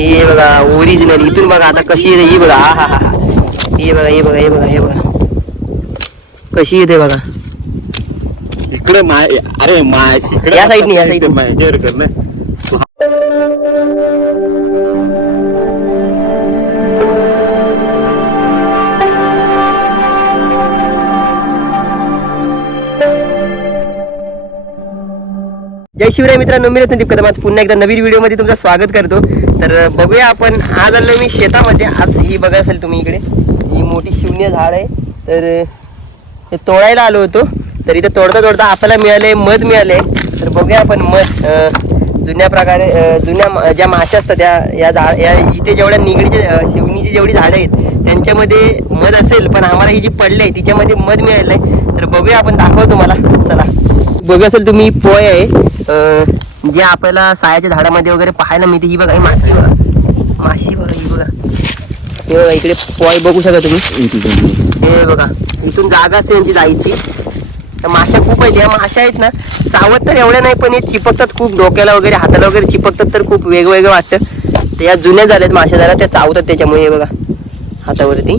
हे बघा ओरिजिनल इथून बघा आता कशी येते ही बघा. हा हा हा. हे बघा हे बघा हे बघा हे बघा. कशी येते बघा. इकडे माय अरे माय या साईडने, या साईडने. माझ्यावर जय शिवराय मित्रांनो मी रत्नदीप कदम. आज पुन्हा एकदा नवीन व्हिडिओमध्ये तुमचं स्वागत करतो. तर बघूया आपण आज आलो मी शेतामध्ये. आज ही बघा असेल तुम्ही इकडे. ही मोठी शिवनीय झाड आहे. तर हे तोडायला आलो होतो. तर इथं तोडता तोडता आपल्याला मिळाले मध मिळाले तर बघूया आपण मध जुन्या प्रकारे जुन्या ज्या माशा असतात त्या या झाड या इथे जेवढ्या निगडीचे शिवणीची जेवढी झाडं आहेत त्यांच्यामध्ये मध असेल पण आम्हाला ही जी पडली आहे तिच्यामध्ये मध मिळालं आहे. तर बघूया आपण दाखवू तुम्हाला. चला. बघू असेल तुम्ही पोय आहे. जे आपल्याला सायाच्या झाडामध्ये वगैरे पाहायला मिळते ही बघा ही माशी बघा. माशी बघा ही बघा. हे बघा इकडे पोय बघू शकता तुम्ही. हे बघा इथून जागा असते त्यांची जायची. त्या माश्या खूप आहेत. या माश्या आहेत ना चावत तर एवढ्या नाही पण हे चिपकतात खूप. डोक्याला वगैरे हाताला वगैरे चिपकतात तर खूप वेगवेगळं वाटतं. तर या जुन्या झाल्यात माश्या झाल्या त्या चावतात त्याच्यामुळे हे बघा. हातावरती.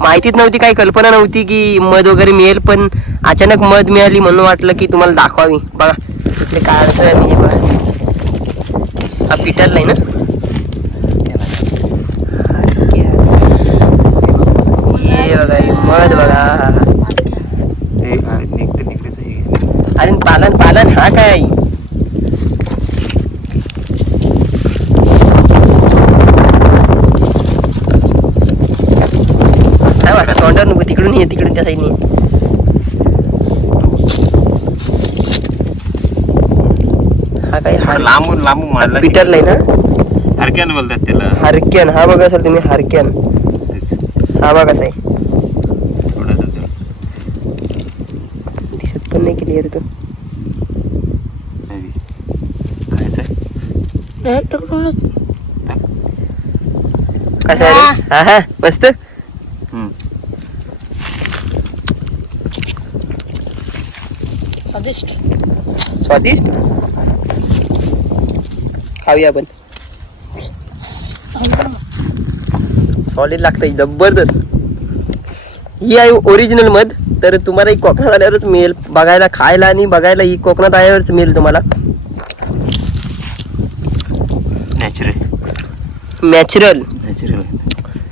माहितीच नव्हती काही कल्पना नव्हती की मध वगैरे मिळेल पण अचानक मध मिळाली म्हणून वाटलं की तुम्हाला दाखवावी. बघा ते काय अडचण आहे म्हणजे बघा. हा पिटल नाही ना? बघा मध बघा हे, हा, निघते निघतेच आहे. अरे पालन पालन हा काय काय वाटत तोंडावर नको तिकडून ये तिकडून त्या साईडने हा काय हा लांबून लांबून मारला पीटर नाही ना? हरक्यान बोलतात त्याला. हरक्यान. हा बघा असेल तुम्ही हरक्यान. तेच. हा बघा साई. दिसत पण नाही क्लिअर तो? कसं आहे रे? हा हा. मस्त. हम्म. स्वादिष्ट? खाऊया आपण. सॉलिड लागतंय जबरदस्त. ही आहे ओरिजिनल मध. तर तुम्हाला ही कोकणात आल्यावरच मिळेल. बघायला खायला आणि बघायला ही कोकणात आल्यावरच मिळेल तुम्हाला. नॅचरल नॅचरल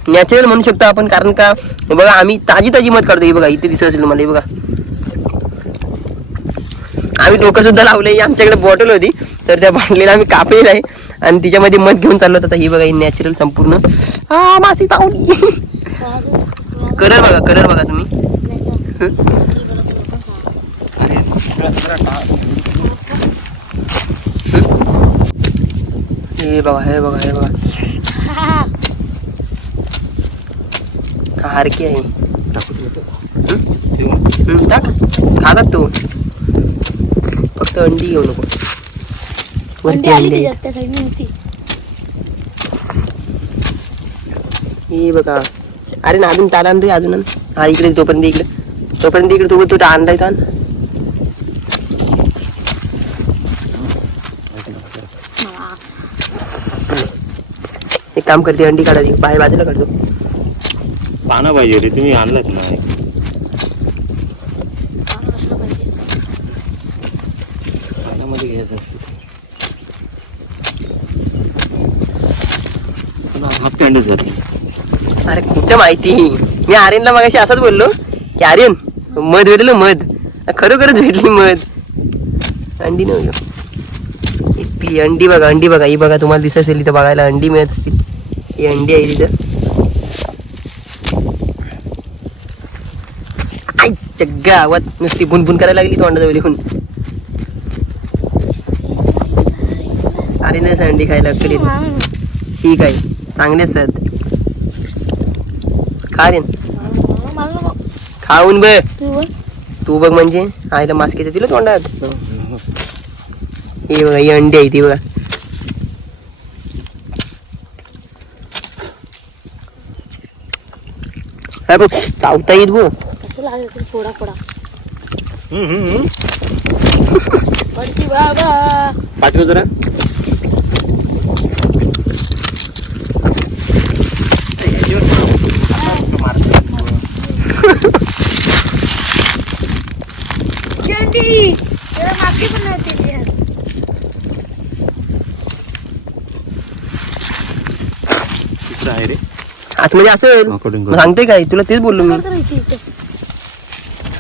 नॅचरल म्हणू शकतो आपण कारण का बघा आम्ही ताजी ताजी मध काढतो ही बघा इथे दिसत असेल तुम्हाला हे बघा. आम्ही डोकं सुद्धा लावले आमच्याकडे बॉटल होती. तर त्या भांडलेला आम्ही कापलेला आहे. आणि तिच्यामध्ये मध घेऊन चाललो होतो. आता ही बघा ही नॅचरल संपूर्ण. हा मासी चावली कलर बघा कलर बघा तुम्ही. हे बघा हे बघा हे बघा. हा हारकी आहे? टाक. खातात तू. फक्त अंडी घेऊ नको. वरती. हे बघा. अरे ना अजून ताला आण रे अजून. हा इकडे तोपर्यंत इकडे. तोपर्यंत इकडे तोपर्यंत तो आणलाय तो एक काम करते अंडी काढा ती. बाहेर बाजूला काढतो. पानं पाहिजे रे तुम्ही आणलात ना. पानामध्ये घ्यायचं असतं. हाफ अरे कुठं माहिती. मी आर्यनला मगाशी असंच बोललो की आर्यन मध भेटलं मध. खरोखरच भेटली मध. अंडी नव्हतं पी अंडी बघा अंडी बघा. ही बघा तुम्हाला दिसत असेल इथं बघायला अंडी मिळत असतील. ही अंडी आहे तिथं. आई चग्गा आवाज. नुसती बुनबुन करायला लागली तोंडाजवळ लिहून अरे नाही अंडी खायला लागली ठीक आहे. चांगले असतात खा रे. खाऊन बघ. तू बघ म्हणजे. आईला मास्केचं दिलं तोंडात. हे बघा ही अंडी आहे ती बघा. हा बघ चावता येत असेल फोडा फोडा पडची बाबा पाठव जरा. माती पण आहे. रे. आतमध्ये असेल मग सांगते काय? तुला तेच बोललो मी.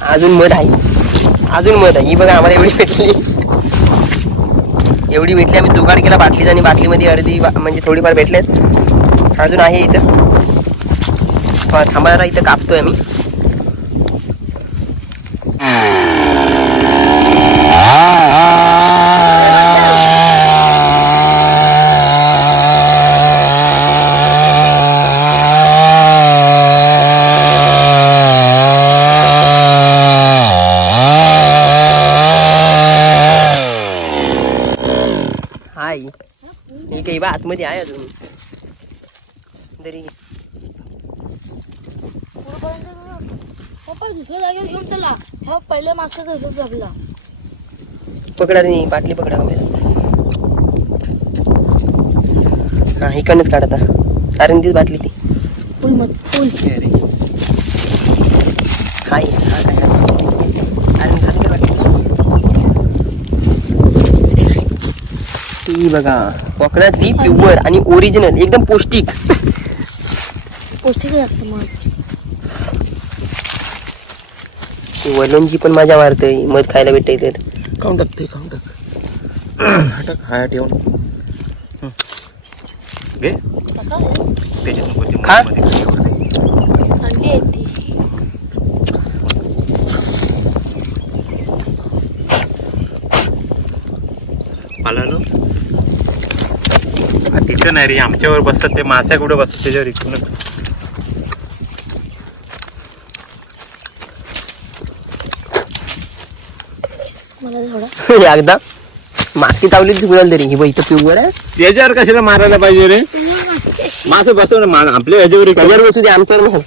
अजून मध आहे. अजून मध आहे. ही बघा आम्हाला एवढी भेटली. एवढी भेटली आम्ही जुगाड केला बाटलीत आणि बाटलीमध्ये अर्धी म्हणजे थोडीफार भेटलेत. अजून आहे इथं. थांबा जरा इथं कापतोय आम्ही हाय ही काही बा आतमध्ये आहे अजून. तरी. पप्पा दुसऱ्या जागेवर घेऊन चला हा तसंच जगला पकडा रे बाटली पकडा हा इकडनंच काढ आता. कारण तीच बाटली ती. फुल मत फुल. हाय हा काय कारण घातली का बाटली? ही बघा. कोकणातली प्युअर आणि ओरिजिनल एकदम पौष्टिक. पौष्टिक असतं मग. वलंजी पण मजा मारतोय. मध खायला भेटतंय तर. खाऊन टाक ते खाऊन टाक. ठेवून. हं. घे. त्याच्यातून कोणती खा. खाली. थंडी आहे ती आला ना तिथं नाही रे आमच्यावर बसतात ते माश्या कुठे बसतात त्याच्यावर इकडून? एकदा मास्की चावली चुकलं तरी ही बघ इथं आहे त्याच्यावर कशाला मारायला पाहिजे रे? मासं बसव ना मा- आपल्या ह्याच्यावर एक- त्याच्यावर बसू दे आमच्यावर नाही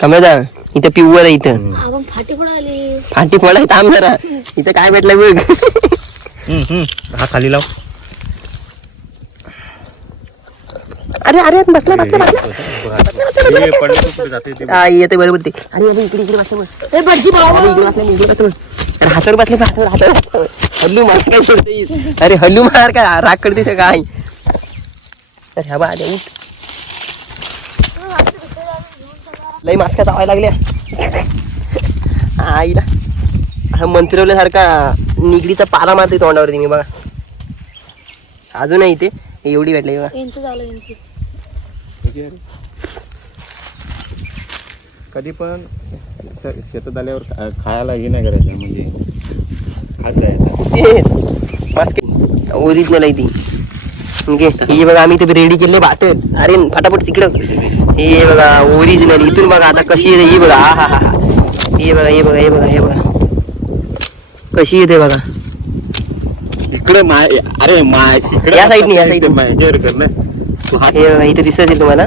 समजा इथं प्युअर आहे इथं. आपण फाटी आली? फाटी पडा थांब जरा. इथं काय भेटलं बघ. हं, हं. हा खाली लाव. अरे अरे बसला बसला बसला. ते. येते बरोबर ते. अरे अरे इकडे इकडे बसला अरे भाऊ इकडे बसला इकडे बसला बघ. अरे हातावर बसले हातावर हातावर बसला. हल्लू मार काय सोडते अरे हल्लू मार काय राग करते सगळं. काय अरे हा बा उठ लई मास्का चावायला लागल्या. आईला. हा मंत्रिवल्यासारखा निगडीचा पाला मारते तोंडावरती मी बघा. अजून आहे इथे एवढी भेटली बघा. यांचं कधी पण शेतात आल्यावर खा- खायला हे नाही करायचं म्हणजे खात जायचं. मास्क ओरिजिनल आहे ती. ओके ही बघा आम्ही इथे रेडी केले भात. अरे फटाफट तिकडं. हे बघा ओरिजिनल इथून बघा आता कशी येते. ही बघा हा हा हा हे बघा हे बघा हे बघा हे बघा. कशी येते बघा. इकडे माय अरे माय इकडे या side नी, या नी. माझ्यावर कर ना. तू हे इथे दिसत असेल तुम्हाला.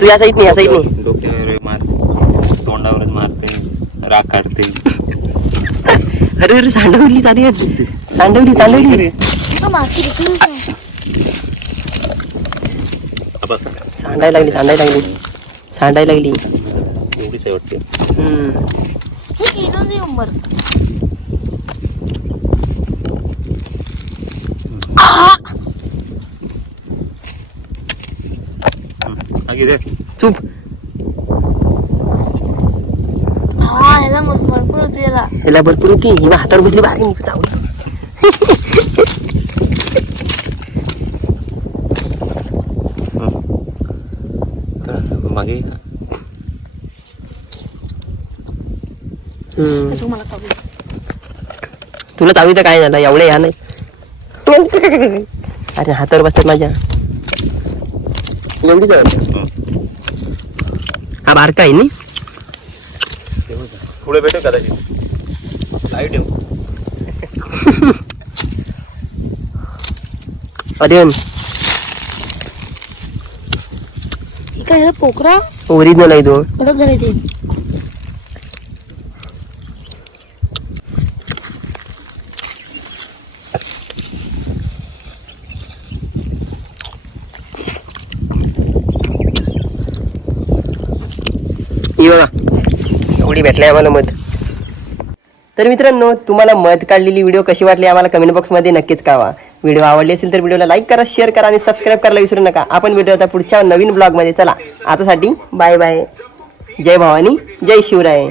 तू या साईडने या साईडने डोक्यावर मारते. तोंडावरच मारते. राग काढते. अरे अरे सांडवली चालू सांडवली सांडवली. नाही हा सांडायला लागली सांडायला लागली. सांडायला लागली. एवढीच आहे. वाटते नाही उंबर हा घे रे. चूप हा ह्याला मस्त भरपूर होती याला याला भरपूर होती हिला हातावर बसली बाहेर निघू चावलं तर मागे हम्म. त्याच्या मला काढू तुला चावी तर काय झालं एवढं या नाही अरे हातावर बसतात माझ्या एवढीच आहे. हा बारका आहे नी पुढे भेटेल कदाचित लाइट ठेव अरे हे काय ह्याला पोकरा ओरिजिनल आहे तो ही बघा एवढी भेटली आम्हाला मध तर मित्रांनो तुम्हाला मध काढलेली व्हिडिओ कशी वाटली आम्हाला कमेंट बॉक्समध्ये नक्कीच कळवा. व्हिडिओ आवडली असेल तर व्हिडिओला लाईक करा शेअर करा आणि सबस्क्राईब करायला विसरू नका. आपण व्हिडिओ आता पुढच्या नवीन ब्लॉगमध्ये चला आतासाठी बाय बाय जय भवानी जय शिवराय.